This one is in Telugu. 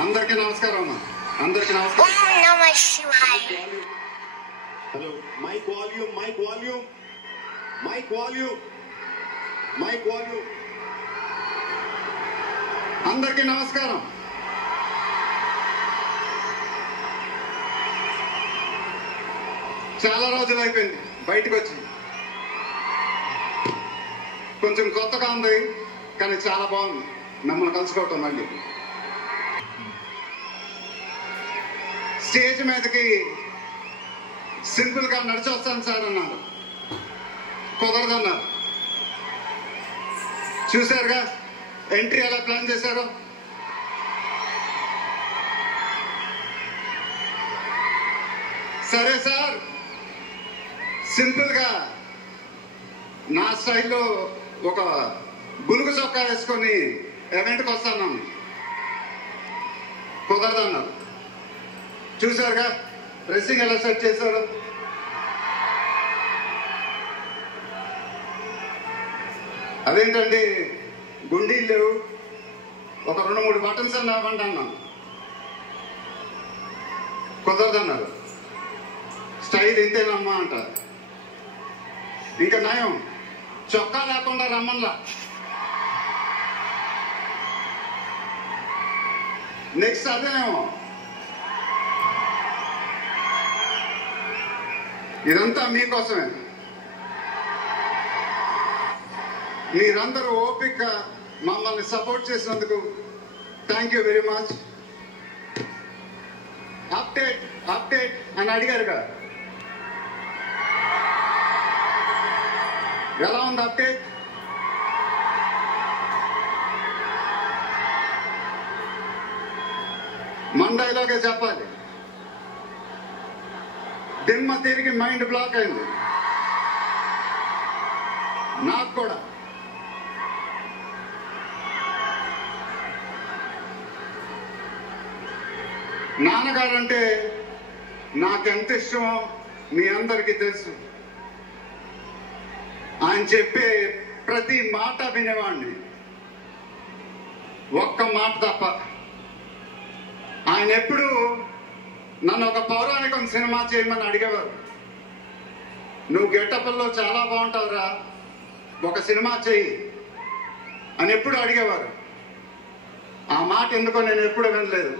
అందరికీ నమస్కారం అమ్మా. అందరికీ నమస్కారం. Hello, mic volume, mic volume, mic volume, mic volume. అందరికీ నమస్కారం. చాలా రోజులు అయిపోయింది బయటకు వచ్చి. కొంచెం కొత్తగా ఉంది కానీ చాలా బాగుంది మిమ్మల్ని కలుసుకోవటం. మళ్ళీ స్టేజ్ మీదకి సింపుల్ గా నడిచి వస్తాను సార్ అన్నారు. కుదరదన్నారు. చూశారుగా ఎంట్రీ ఎలా ప్లాన్ చేశారో. సరే సార్, సింపుల్ గా నా స్టైల్లో ఒక బులుగు చొక్కా వేసుకొని ఈవెంట్కి వస్తాను. కుదరదన్నారు. చూశారుగా డ్రెస్సింగ్ ఎలా సెట్ చేశారు. అదేంటండి గుండీలు లేవు, ఒక 2-3 బటన్స్ అన్న ఇవ్వండి అన్నాను. కుదరదన్నారు. స్టైల్ ఇంతేనమ్మా అంటారు. ఇంకా నయం చొక్కా లేకుండా రమ్మన్లా. నెక్స్ట్ అదేనేమో. ఇదంతా మీకోసమే. మీరందరూ ఓపిక మమ్మల్ని సపోర్ట్ చేసినందుకు thank you very much. Update update అని అడిగారు కదా, ఎలా ఉంది అప్డేట్? మండైలోకే చెప్పాలి. దిమ్మ తిరిగి మైండ్ బ్లాక్ అయింది నాకు కూడా. నాన్నగారంటే నాకెంత ఇష్టమో మీ అందరికీ తెలుసు. ఆయన చెప్పే ప్రతి మాట వినేవాడిని, ఒక్క మాట తప్ప. ఆయన ఎప్పుడు నన్ను ఒక పౌరాణికం సినిమా చేయమని అడిగేవారు. నువ్వు గెటప్లో చాలా బాగుంటావురా, ఒక సినిమా చెయ్యి అని ఎప్పుడు అడిగేవారు. ఆ మాట ఎందుకో నేను ఎప్పుడు వినలేదు.